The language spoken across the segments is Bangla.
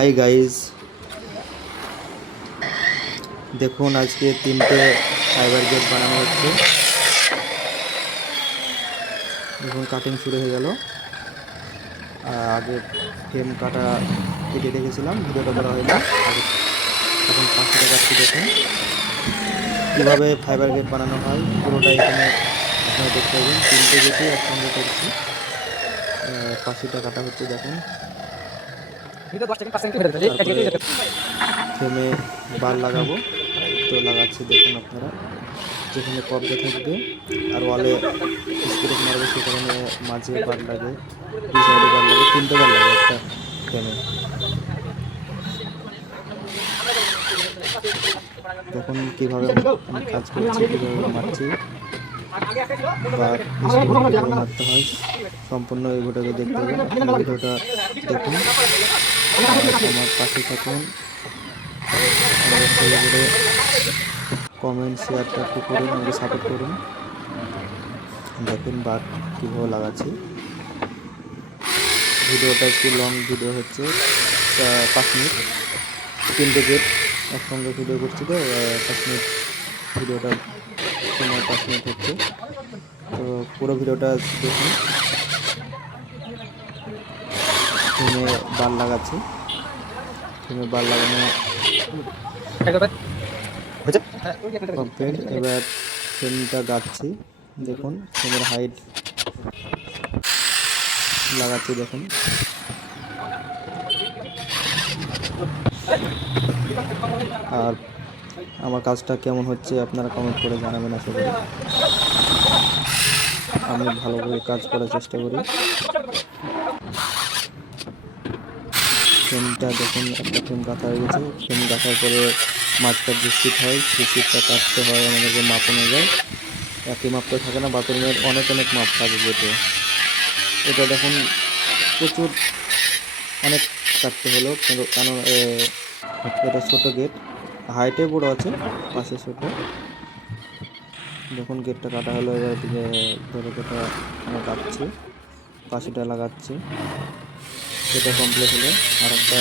হাই গাইস, দেখুন আজকে 3টে ফাইবার গেট বানানো হচ্ছে। দেখুন কাটিং শুরু হয়ে গেল। আগে ফ্রেম কাটা কেটে রেখেছিলাম, ভিডিওটা করা হয়নি। আগে এখন পাশে দেখাচ্ছি, দেখুন কীভাবে ফাইবার গেট বানানো হয়। পুরোটা এখানে আপনারা দেখতে পাবেন। 3টে গেটই একসঙ্গে করছি। পাশিটা কাটা হচ্ছে, দেখুন। তারপরে ফ্রেমে বার লাগাবো, তো লাগাচ্ছি দেখুন আপনারা। যেখানে কবজা থাকবে আর ওয়ালে স্ক্রু মারবো, সে কারণে মাঝে বার লাগে, দুই সাইডে বার লাগে, 3টে বার লাগে একটা ফ্রেমে। দেখুন কীভাবে আমি কাজ করছি, কীভাবে মারছি বা স্ক্রু কীভাবে মারতে হয়, সম্পূর্ণ এই ভিডিওটা দেখতে পাবেন। আপনার ভিডিওটা দেখুন, আমার পাশে থাকুন। আমাদের ভিডিও কমেন্ট শেয়ারটা একটু করুন, আমাকে সাপোর্ট করুন। দেখুন বার কীভাবে লাগাচ্ছি। ভিডিওটা একটু লং ভিডিও হচ্ছে, 5 মিনিট। 3টে গেট একসঙ্গে ভিডিও করছি, তো 5 মিনিট ভিডিওটা সময় 5 মিনিট হচ্ছে। তো পুরো ভিডিওটা দেখুন। ফ্রেমে বার লাগাচ্ছি, ফ্রেমে বার লাগানো কমপ্লিট। এবার ফ্রেমটা গাচ্ছি, দেখুন ফ্রেমের হাইট লাগাচ্ছি, দেখুন। আর আমার কাজটা কেমন হচ্ছে আপনারা কমেন্ট করে জানাবেন। আশা করি আমি ভালো করে কাজ করার চেষ্টা করি। ফ্রেমটা দেখুন, একটা ফ্রেম গাঁথা হয়ে গেছে। ফ্রেম গাঁথার পরে মাঝটা যে সিট হয়, সেই সিটটা কাটতে হয় আমাদেরকে মাপ অনুযায়ী। একই মাপ তো থাকে না, বাথরুমের অনেক অনেক মাপ থাকে গেটে। এটা দেখুন প্রচুর, অনেক কাটতে হলো, কারণ এটা ছোটো গেট, হাইটে বড় আছে, পাশে ছোটো। দেখুন গেটটা কাটা হলো। এবার দিকে ধরে কেটে আমি কাটছি, পাশিটা লাগাচ্ছি। এটা কমপ্লিট হলো। আর একটা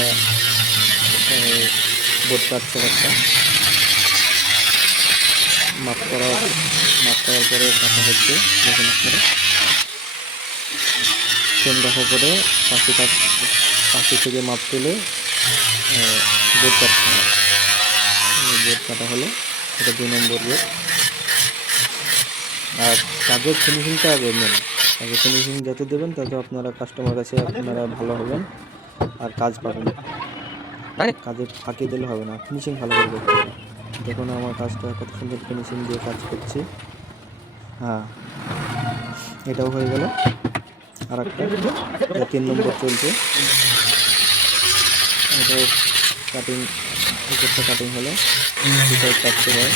বোর্ড কাটছে, একটা মাপ করার পরে কাটা হচ্ছে। দেখুন আপনারা ফ্রেম রাখার পরে পাশি থেকে মাপ তুলে বোর্ড কাটতে হয়। বোর্ড কাটা হলো, এটা 2 নম্বর বোর্ড। আর কাজের ফিনিশিংটা আগে মেন। আগে ফিনিশিং যত দেবেন তত আপনারা কাস্টমার কাছে আপনারা ভালো হবেন আর কাজ পাবেন। কাজে ফাঁকি দিলে হবে না, ফিনিশিং ভালো করে করতে হবে। দেখুন আমার কাজটা কত সুন্দর ফিনিশিং দিয়ে কাজ করছি। হ্যাঁ, এটাও হয়ে গেল। আর একটা 3 নম্বর চলছে, এটাও কাটিং, উপরটা কাটিং হলো। দু সাইড কাটতে হয়,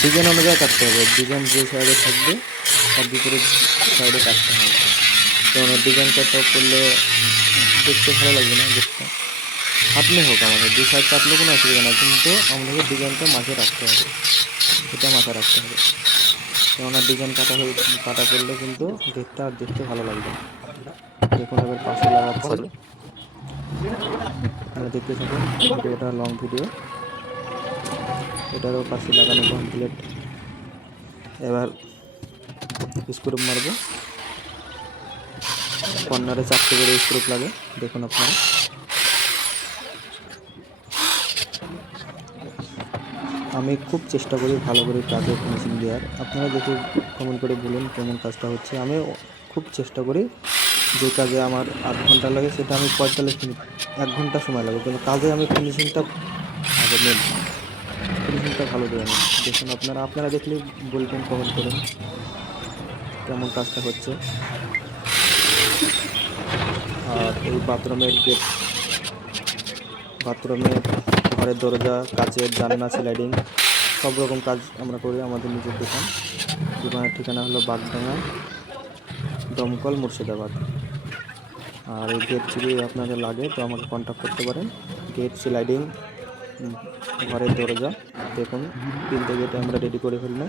ডিজাইন অনুযায়ী কাটতে হবে। ডিজাইন যে সাইডে থাকবে তার বিপরীত সাইডে কাটতে হবে, কারণ ডিজাইন কত করলে দেখতে ভালো লাগবে না। গেটটা কাটলে হোক, আমাদের দু সাইড কাটলে কোনো অসুবিধা না, কিন্তু আমাদেরকে ডিজাইনটা মাঝে রাখতে হবে, এটা মাথায় রাখতে হবে। কেননা ডিজাইন কাটা করলে কিন্তু গেটটা আর দেখতে ভালো লাগবে না। দেখুন এবার পাশে লাগাচ্ছি, আপনারা দেখতে থাকুন। ভিডিওটা লং ভিডিও, এটারও পাশে লাগানো কমপ্লিট। এবার স্ক্রু মারবো। কর্নারে 4টে করে স্ক্রু লাগে, দেখুন আপনারা। আমি খুব চেষ্টা করি ভালো করে কাজে ফিনিশিং দেওয়ার। আপনারা দেখে কমেন্ট করে বলুন কেমন কাজটা হচ্ছে। আমি খুব চেষ্টা করি, যে কাজে আমার 8 ঘন্টা লাগে সেটা আমি 45 মিনিট, 1 ঘন্টা সময় লাগে, কিন্তু কাজে আমি ফিনিশিংটা আগে মেন, ফিনিশিংটা ভালো দেয় আমি। দেখুন আপনারা দেখলে বলবেন, কমেন্ট করেন কেমন কাজটা হচ্ছে। আর এই বাথরুমের গেট, বাথরুমের ঘরের দরজা, কাচের জানলা, স্লাইডিং সব রকম কাজ আমরা করি। আমাদের নিজের দোকানের ঠিকানা হলো বাগডাঙ্গা, দমকল, মুর্শিদাবাদ। আর এই গেট যদি আপনাদের লাগে তো আমাকে কন্ট্যাক্ট করতে পারেন। গেট, স্লাইডিং, ঘরের দরজা, দেখুন 3টে গেটে আমরা রেডি করে ফেললাম।